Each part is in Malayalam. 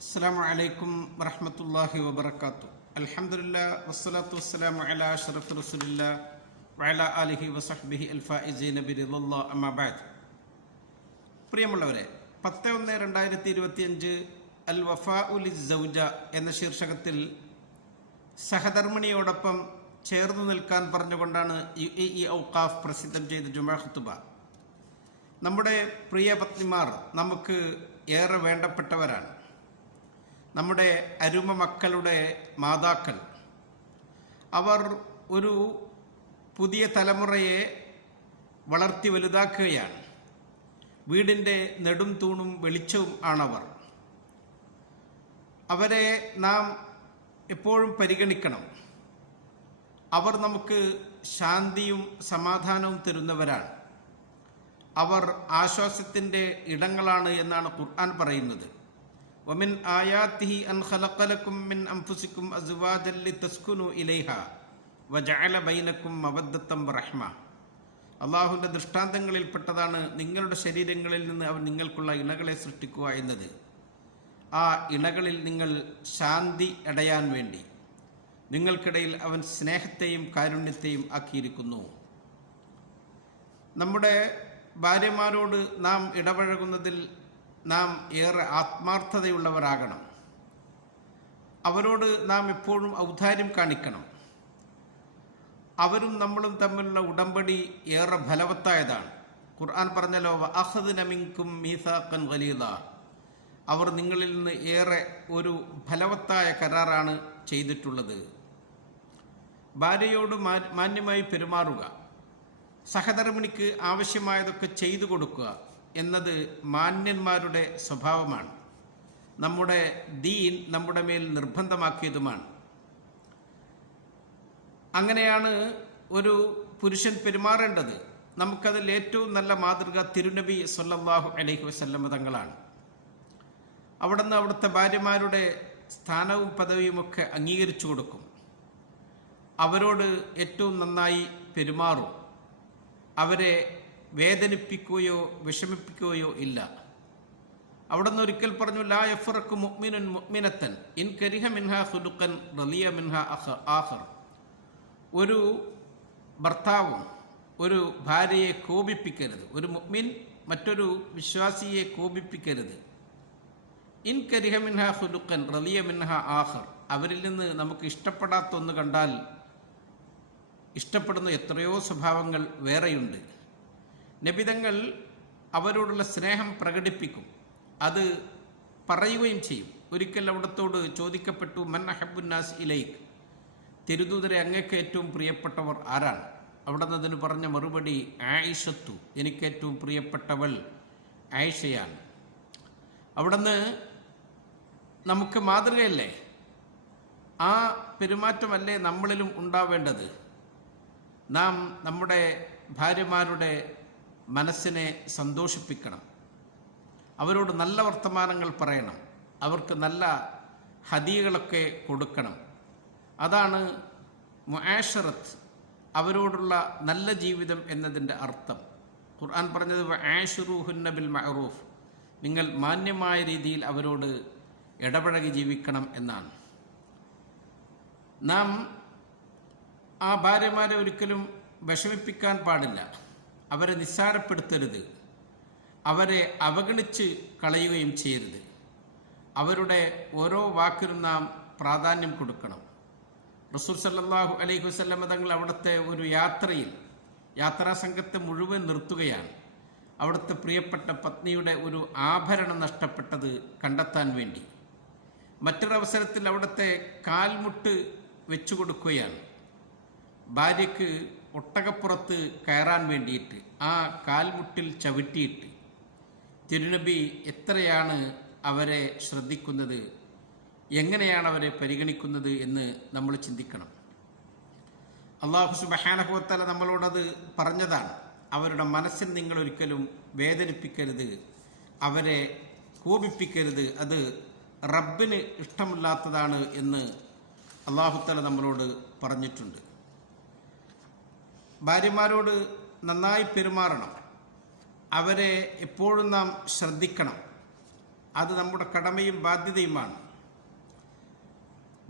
അസ്സലാമു അലൈക്കും വറഹ്മത്തുള്ളാഹി വബറകാതുഹു. അൽഹംദുലില്ലാഹ് വസ്സലാത്തു വസ്സലാമു അലാ അഷ്റഫി റസൂലില്ലാഹ് വഅലാ ആലിഹി വസഹ്ബിഹി അൽഫായിസീന ബിറിദല്ലാഹ് അമ്മാ ബഅദ്. പ്രിയമുള്ളവരെ, 10/1/2025 അൽ വഫാഉ ലിസ്സൗജ എന്ന ശീർഷകത്തിൽ സഹധർമ്മിണിയോടൊപ്പം ചേർന്നു നിൽക്കാൻ പറഞ്ഞുകൊണ്ടാണ് UAE ഔഖാഫ് പ്രസിദ്ധം ചെയ്ത ജുമാ ഖുതുബ. നമ്മുടെ പ്രിയ പത്നിമാർ നമുക്ക് ഏറെ വേണ്ടപ്പെട്ടവരാണ്. നമ്മുടെ അരുമ മക്കളുടെ മാതാക്കൾ. അവർ ഒരു പുതിയ തലമുറയെ വളർത്തി വലുതാക്കുകയാണ്. വീടിൻ്റെ നെടും തൂണും വെളിച്ചവും ആണവർ. അവരെ നാം എപ്പോഴും പരിഗണിക്കണം. അവർ നമുക്ക് ശാന്തിയും സമാധാനവും തരുന്നവരാണ്. അവർ ആശ്വാസത്തിൻ്റെ ഇടങ്ങളാണ് എന്നാണ് ഖുർആൻ പറയുന്നത്. വമിൻ ആയാതിഹി അൻ ഖലഖലകും മിൻ അൻഫുസികും അസ്വാജൻ ലിതസ്കുനു ഇലൈഹാ വജഅല ബൈനകും മവദ്ദത്തൻ വറഹ്മ. അല്ലാഹുവിൻ്റെ ദൃഷ്ടാന്തങ്ങളിൽപ്പെട്ടതാണ് നിങ്ങളുടെ ശരീരങ്ങളിൽ നിന്ന് അവൻ നിങ്ങൾക്കുള്ള ഇണകളെ സൃഷ്ടിക്കുക എന്നത്. ആ ഇണകളിൽ നിങ്ങൾ ശാന്തി അടയാൻ വേണ്ടി നിങ്ങൾക്കിടയിൽ അവൻ സ്നേഹത്തെയും കാരുണ്യത്തെയും ആക്കിയിരിക്കുന്നു. നമ്മുടെ ഭാര്യമാരോട് നാം ഇടപഴകുന്നതിൽ നാം ഏറെ ആത്മാർത്ഥതയുള്ളവരാകണം. അവരോട് നാം എപ്പോഴും ഔദാര്യം കാണിക്കണം. അവരും നമ്മളും തമ്മിലുള്ള ഉടമ്പടി ഏറെ ഫലവത്തായതാണ്. ഖുർആൻ പറഞ്ഞല്ലോ, വഅഖദ്ന മിൻകും മീസാഖൻ ഗലീദ. അവർ നിങ്ങളിൽ നിന്ന് ഏറെ ഒരു ഫലവത്തായ കരാറാണ് ചെയ്തിട്ടുള്ളത്. ഭാര്യയോട് മാന്യമായി പെരുമാറുക, സഹധർമ്മിണിക്ക് ആവശ്യമായതൊക്കെ ചെയ്തു കൊടുക്കുക എന്നത് മാന്യന്മാരുടെ സ്വഭാവമാണ്. നമ്മുടെ ദീൻ നമ്മുടെ മേൽ നിർബന്ധമാക്കിയതുമാണ്. അങ്ങനെയാണ് ഒരു പുരുഷൻ പെരുമാറേണ്ടത്. നമുക്കതിൽ ഏറ്റവും നല്ല മാതൃക തിരുനബി സല്ലല്ലാഹു അലൈഹി വസല്ലമ തങ്ങളാണ്. അവിടുന്ന് അവിടുത്തെ ഭാര്യമാരുടെ സ്ഥാനവും പദവിയുമൊക്കെ അംഗീകരിച്ചു കൊടുക്കും. അവരോട് ഏറ്റവും നന്നായി പെരുമാറും. അവരെ വേദനിപ്പിക്കുകയോ വിഷമിപ്പിക്കുകയോ ഇല്ല. അവിടുന്ന് ഒരിക്കൽ പറഞ്ഞു, ലാ യഫ്റഖു മുഅ്മിനുൻ മുഅ്മിനത്തൻ ഇൻ കരിഹ മിൻഹാ ഖുലുഖൻ റളിയ മിൻഹാ ആഖർ. ഒരു ഭർത്താവും ഒരു ഭാര്യയെ കോപിപ്പിക്കരുത്. ഒരു മുഅ്മിൻ മറ്റൊരു വിശ്വാസിയെ കോപിപ്പിക്കരുത്. ഇൻ കരിഹ മിൻഹാ ഖുലുഖൻ റളിയ മിൻഹാ ആഖർ. അവരിൽ നിന്ന് നമുക്ക് ഇഷ്ടപ്പെടാത്ത ഒന്ന് കണ്ടാൽ ഇഷ്ടപ്പെടുന്ന എത്രയോ സ്വഭാവങ്ങൾ വേറെയുണ്ട്. നബിതങ്ങൾ അവരോടുള്ള സ്നേഹം പ്രകടിപ്പിക്കും, അത് പറയുകയും ചെയ്യും. ഒരിക്കൽ അവിടത്തോട് ചോദിക്കപ്പെട്ടു, മൻ അഹബ്ബുന്നാസ് ഇലൈക്, തിരുദൂതരെ അങ്ങേക്ക് ഏറ്റവും പ്രിയപ്പെട്ടവർ ആരാണ്? അവിടുന്ന് അതിന് പറഞ്ഞ മറുപടി, ആയിഷത്തു, എനിക്ക് ഏറ്റവും പ്രിയപ്പെട്ടവൾ ആയിഷയാണ്. അവിടുന്ന് നമുക്ക് മാതൃകയല്ലേ? ആ പെരുമാറ്റമല്ലേ നമ്മളിലും ഉണ്ടാവേണ്ടത്? നാം നമ്മുടെ ഭാര്യമാരുടെ മനസ്സിനെ സന്തോഷിപ്പിക്കണം. അവരോട് നല്ല വർത്തമാനങ്ങൾ പറയണം. അവർക്ക് നല്ല ഹദിയകളൊക്കെ കൊടുക്കണം. അതാണ് മുആശറത്ത്, അവരോടുള്ള നല്ല ജീവിതം എന്നതിൻ്റെ അർത്ഥം. ഖുർആൻ പറഞ്ഞത് വആശിറൂഹുന്ന ബിൽ മഅറൂഫ്, നിങ്ങൾ മാന്യമായ രീതിയിൽ അവരോട് ഇടപഴകി ജീവിക്കണം എന്നാണ്. നാം ആ ഭാര്യമാരെ ഒരിക്കലും വിഷമിപ്പിക്കാൻ പാടില്ല. അവരെ നിസ്സാരപ്പെടുത്തരുത്. അവരെ അവഗണിച്ച് കളയുകയും ചെയ്യരുത്. അവരുടെ ഓരോ വാക്കിനും നാം പ്രാധാന്യം കൊടുക്കണം. റസൂൽ സല്ലല്ലാഹു അലൈഹി വസല്ലമ തങ്ങൾ അവിടുത്തെ ഒരു യാത്രാ സംഘത്തെ മുഴുവൻ നിർത്തുകയാണ്. അവിടുത്തെ പ്രിയപ്പെട്ട പത്നിയുടെ ഒരു ആഭരണം നഷ്ടപ്പെട്ടത് കണ്ടെത്താൻ വേണ്ടി. മറ്റൊരവസരത്തിൽ അവിടുത്തെ കാൽമുട്ട് വെച്ചു കൊടുക്കുകയാണ്. ഭാര്യയ്ക്ക് ഒട്ടകപ്പുറത്ത് കയറാൻ വേണ്ടിയിട്ട് ആ കാൽമുട്ടിൽ ചവിട്ടിയിട്ട് തിരുനബി എത്രയാണ് അവരെ ശ്രദ്ധിക്കുന്നത്, എങ്ങനെയാണ് അവരെ പരിഗണിക്കുന്നത് എന്ന് നമ്മൾ ചിന്തിക്കണം. അല്ലാഹു സുബ്ഹാനഹു വ തആല നമ്മളോടത് പറഞ്ഞതാണ്. അവരുടെ മനസ്സിൽ നിങ്ങൾ ഒരിക്കലും വേദനിപ്പിക്കരുത്, അവരെ കോപിപ്പിക്കരുത്. അത് റബ്ബിന് ഇഷ്ടമില്ലാത്തതാണ് എന്ന് അല്ലാഹു തആല നമ്മളോട് പറഞ്ഞിട്ടുണ്ട്. ഭാര്യമാരോട് നന്നായി പെരുമാറണം. അവരെ എപ്പോഴും നാം ശ്രദ്ധിക്കണം. അത് നമ്മുടെ കടമയും ബാധ്യതയുമാണ്.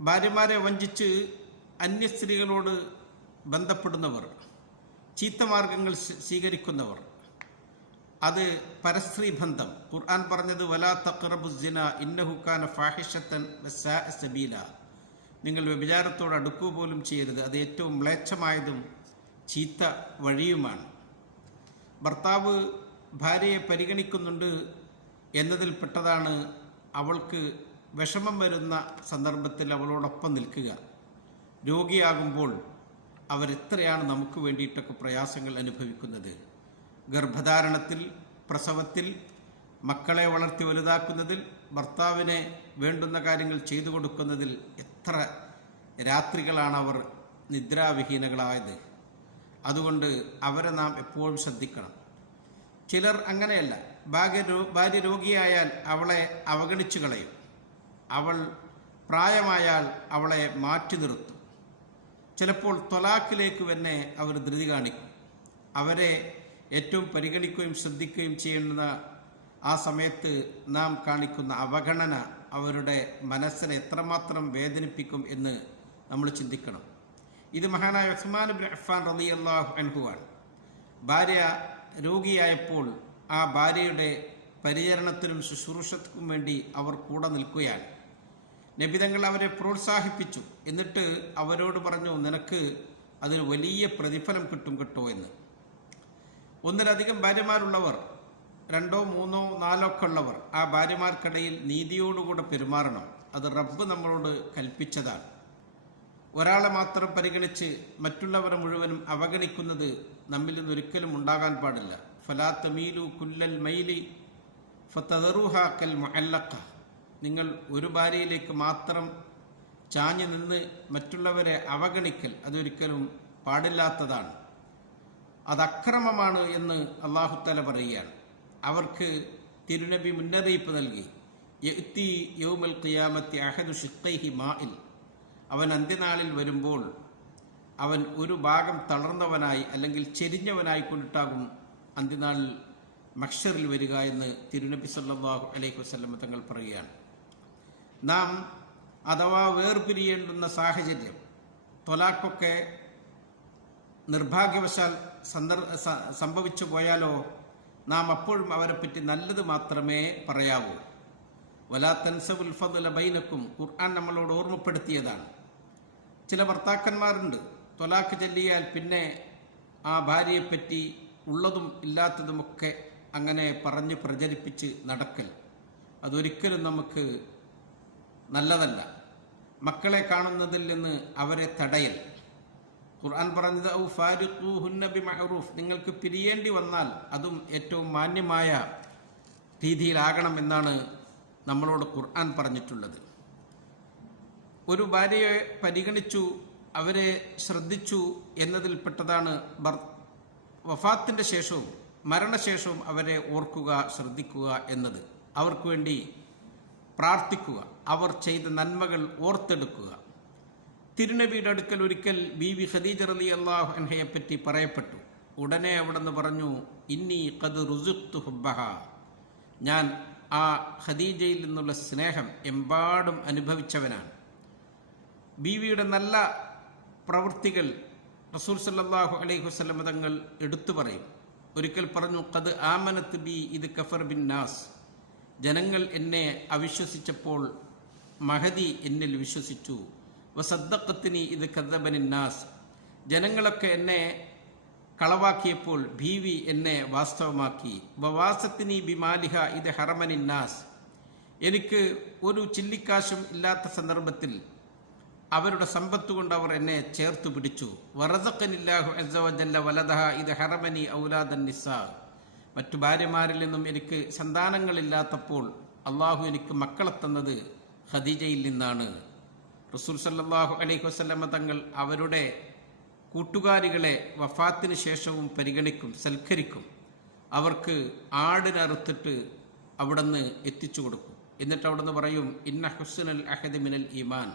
ഭാര്യമാരെ വഞ്ചിച്ച് അന്യ സ്ത്രീകളോട് ബന്ധപ്പെടുന്നവർ, ചീത്തമാർഗങ്ങൾ സ്വീകരിക്കുന്നവർ, അത് പരസ്ത്രീ ബന്ധം. ഖുർആൻ പറഞ്ഞത് വലാ തഖ്റബുസ്സിന ഇന്നഹു കാന ഫാഹിഷത്തൻ വസാഅ സബീല. നിങ്ങൾ വ്യഭിചാരത്തോട് അടുക്കുക പോലും ചെയ്യരുത്, അത് ഏറ്റവും മ്ലേച്ഛമായതും ചീത്ത വഴിയുമാണ്. ഭർത്താവ് ഭാര്യയെ പരിഗണിക്കുന്നുണ്ട് എന്നതിൽപ്പെട്ടതാണ് അവൾക്ക് വിഷമം വരുന്ന സന്ദർഭത്തിൽ അവളോടൊപ്പം നിൽക്കുക. രോഗിയാകുമ്പോൾ അവരെത്രയാണ് നമുക്ക് വേണ്ടിയിട്ടൊക്കെ പ്രയാസങ്ങൾ അനുഭവിക്കുന്നത്. ഗർഭധാരണത്തിൽ, പ്രസവത്തിൽ, മക്കളെ വളർത്തി വലുതാക്കുന്നതിൽ, ഭർത്താവിനെ വേണ്ടുന്ന കാര്യങ്ങൾ ചെയ്തു കൊടുക്കുന്നതിൽ എത്ര രാത്രികളാണ് അവർ നിദ്രാവിഹീനകളായത്. അതുകൊണ്ട് അവരെ നാം എപ്പോഴും ശ്രദ്ധിക്കണം. ചിലർ അങ്ങനെയല്ല. ഭാര്യ രോഗിയായാൽ അവളെ അവഗണിച്ചു കളയും. അവൾ പ്രായമായാൽ അവളെ മാറ്റി നിർത്തും. ചിലപ്പോൾ ത്വലാഖിലേക്ക് തന്നെ അവർ ധൃതി കാണിക്കും. അവരെ ഏറ്റവും പരിഗണിക്കുകയും ശ്രദ്ധിക്കുകയും ചെയ്യുന്ന ആ സമയത്ത് നാം കാണിക്കുന്ന അവഗണന അവരുടെ മനസ്സിനെ എത്രമാത്രം വേദനിപ്പിക്കും എന്ന് നമ്മൾ ചിന്തിക്കണം. ഇത് മഹാനായ ഉസ്മാൻ ഇബ്നു അഫ്ഫാൻ റളിയല്ലാഹു അൻഹു ആണ്. ഭാര്യ രോഗിയായപ്പോൾ ആ ഭാര്യയുടെ പരിചരണത്തിനും ശുശ്രൂഷക്കും വേണ്ടി അവർ കൂടെ നിൽക്കുകയാണ്. നബിതങ്ങൾ അവരെ പ്രോത്സാഹിപ്പിച്ചു. എന്നിട്ട് അവരോട് പറഞ്ഞു, നിനക്ക് അതിന് വലിയ പ്രതിഫലം കിട്ടും കേട്ടോ എന്ന്. ഒന്നിലധികം ഭാര്യമാരുള്ളവർ, 2, 3, 4 ഒക്കെ ഉള്ളവർ, ആ ഭാര്യമാർക്കിടയിൽ നീതിയോടുകൂടെ പെരുമാറണം. അത് റബ്ബ് നമ്മളോട് കൽപ്പിച്ചതാണ്. ഒരാളെ മാത്രം പരിഗണിച്ച് മറ്റുള്ളവരെ മുഴുവനും അവഗണിക്കുന്നത് നമ്മിൽ നിന്നൊരിക്കലും ഉണ്ടാകാൻ പാടില്ല. ഫലാ തമീലു കുല്ലൽ മൈലി ഫതദറുഹാ കൽ മുഅല്ലഖ. നിങ്ങൾ ഒരു ഭാര്യയിലേക്ക് മാത്രം ചാഞ്ഞു നിന്ന് മറ്റുള്ളവരെ അവഗണിക്കൽ അതൊരിക്കലും പാടില്ലാത്തതാണ്. അത് അക്രമമാണ് എന്ന് അല്ലാഹു തആല പറയുകയാണ്. അവർക്ക് തിരുനബി മുന്നറിയിപ്പ് നൽകി. യഅ്തി യൗമൽ ഖിയാമത്തി അഹദു ശിഖൈഹി മാഇൽ. അവൻ അന്ത്യനാളിൽ വരുമ്പോൾ അവൻ ഒരു ഭാഗം തളർന്നവനായി അല്ലെങ്കിൽ ചെരിഞ്ഞവനായി കൊണ്ടിട്ടാകും അന്ത്യനാളിൽ മഹ്ശറിൽ വരിക എന്ന് തിരുനബി സല്ലല്ലാഹു അലൈഹി വസല്ലം തങ്ങൾ പറയുകയാണ്. നാം അഥവാ വേർപിരിയേണ്ടുന്ന സാഹചര്യം, ത്വലാഖൊക്കെ നിർഭാഗ്യവശാൽ സംഭവിച്ചു പോയാലോ, നാം അപ്പോഴും അവരെപ്പറ്റി നല്ലത് മാത്രമേ പറയാവൂ. വലാ തൻസവുൽ ഫദ്ല ബൈനക്കും. ഖുർആൻ നമ്മളോട് ഓർമ്മപ്പെടുത്തിയതാണ്. ചില ഭർത്താക്കന്മാരുണ്ട്, ത്വലാഖ് ചൊല്ലിയാൽ പിന്നെ ആ ഭാര്യയെപ്പറ്റി ഉള്ളതും ഇല്ലാത്തതുമൊക്കെ അങ്ങനെ പറഞ്ഞ് പ്രചരിപ്പിച്ച് നടക്കൽ. അതൊരിക്കലും നമുക്ക് നല്ലതല്ല. മക്കളെ കാണുന്നതിൽ നിന്ന് അവരെ തടയൽ. ഖുർആൻ പറഞ്ഞത് ഔ ഫാരിഖൂഹുന്ന ബിമഅറൂഫ്. നിങ്ങൾക്ക് പിരിയേണ്ടി വന്നാൽ അതും ഏറ്റവും മാന്യമായ രീതിയിലാകണം എന്നാണ് നമ്മളോട് ഖുർആൻ പറഞ്ഞിട്ടുള്ളത്. ഒരു ഭാര്യയെ പരിഗണിച്ചു, അവരെ ശ്രദ്ധിച്ചു എന്നതിൽപ്പെട്ടതാണ് വഫാത്തിൻ്റെ ശേഷവും മരണശേഷവും അവരെ ഓർക്കുക, ശ്രദ്ധിക്കുക എന്നത്. അവർക്ക് വേണ്ടി പ്രാർത്ഥിക്കുക, അവർ ചെയ്ത നന്മകൾ ഓർത്തെടുക്കുക. തിരുനബിയുടെ അടുക്കൽ ഒരിക്കൽ ബീവി ഖദീജ റളിയല്ലാഹു അൻഹയെപ്പറ്റി പറയപ്പെട്ടു. ഉടനെ അവിടുന്ന് പറഞ്ഞു, ഇന്നി ഖദ് റുസിഖ്തു ഹുബ്ബഹ. ഞാൻ ആ ഖദീജയിൽ നിന്നുള്ള സ്നേഹം എമ്പാടും അനുഭവിച്ചവനാണ്. ബീവിയുടെ നല്ല പ്രവൃത്തികൾ റസൂൽ സല്ലല്ലാഹു അലൈഹി വസല്ലം തങ്ങൾ എടുത്തു പറയും. ഒരിക്കൽ പറഞ്ഞു, ഖദ് ആമനത്ത് ബി ഇത് കഫർ ബിൻ നാസ്. ജനങ്ങൾ എന്നെ അവിശ്വസിച്ചപ്പോൾ മഹദി എന്നിൽ വിശ്വസിച്ചു. വസദ്ദഖത്നി ഇത് കദ്ദബനിൻ നാസ്. ജനങ്ങളൊക്കെ എന്നെ കളവാക്കിയപ്പോൾ ബീവി എന്നെ വാസ്തവമാക്കി. വവാസത്തിനി ബിമാലിഹ ഇത് ഹറമനിൻ നാസ്. എനിക്ക് ഒരു ചില്ലിക്കാശും ഇല്ലാത്ത സന്ദർഭത്തിൽ അവരുടെ സമ്പത്ത് കൊണ്ട് അവർ എന്നെ ചേർത്തു പിടിച്ചു. വറസഖനില്ലാഹു അസ്സ വജല്ല വലദഹ ഇത് ഹറമനി ഔലാദൻ നിസാ. മറ്റു ഭാര്യമാരിൽ നിന്നും എനിക്ക് സന്താനങ്ങളില്ലാത്തപ്പോൾ അള്ളാഹു എനിക്ക് മക്കളെ തന്നത് ഖദീജയിൽ നിന്നാണ്. റസൂൽ സല്ലല്ലാഹു അലൈഹി വസല്ലമ തങ്ങൾ അവരുടെ കൂട്ടുകാരികളെ വഫാത്തിന് ശേഷവും പരിഗണിക്കും, സൽക്കരിക്കും. അവർക്ക് ആടിനറുത്തിട്ട് അവിടുന്ന് എത്തിച്ചു കൊടുക്കും. എന്നിട്ട് അവിടുന്ന് പറയും, ഇന്ന ഹുസ്നുൽ അഹദി മിനൽ ഈമാൻ.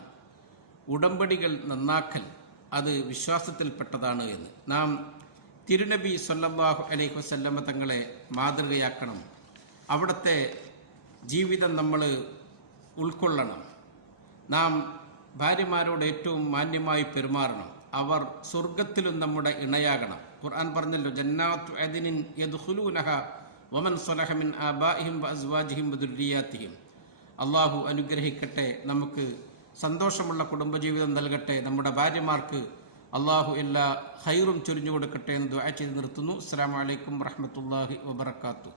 ഉടമ്പടികൾ നന്നാക്കൽ അത് വിശ്വാസത്തിൽപ്പെട്ടതാണ് എന്ന്. നാം തിരുനബി സല്ലല്ലാഹു അലൈഹി വസല്ലമ തങ്ങളെ മാതൃകയാക്കണം. അവിടുത്തെ ജീവിതം നമ്മൾ ഉൾക്കൊള്ളണം. നാം ഭാര്യമാരോട് ഏറ്റവും മാന്യമായി പെരുമാറണം. അവർ സ്വർഗത്തിലും നമ്മുടെ ഇണയാകണം. ഖുർആൻ പറഞ്ഞല്ലോ, ജന്നാത്തു അദ്നിൻ യദ്ഖുലൂനഹ വമൻ സ്വലഹ മിൻ ആബാഇഹിം വഅസ്വാജിഹിം വദുർരിയാതിഹിം. അള്ളാഹു അനുഗ്രഹിക്കട്ടെ, നമുക്ക് സന്തോഷമുള്ള കുടുംബജീവിതം നൽകട്ടെ, നമ്മുടെ ഭാര്യമാർക്ക് അള്ളാഹു എല്ലാ ഖൈറും ചൊരിഞ്ഞു കൊടുക്കട്ടെ എന്ന് ദുആ ചെയ്ത് നിർത്തുന്നു. അസ്സലാമു അലൈക്കും വറഹ്മത്തുള്ളാഹി വബറകാതുഹു.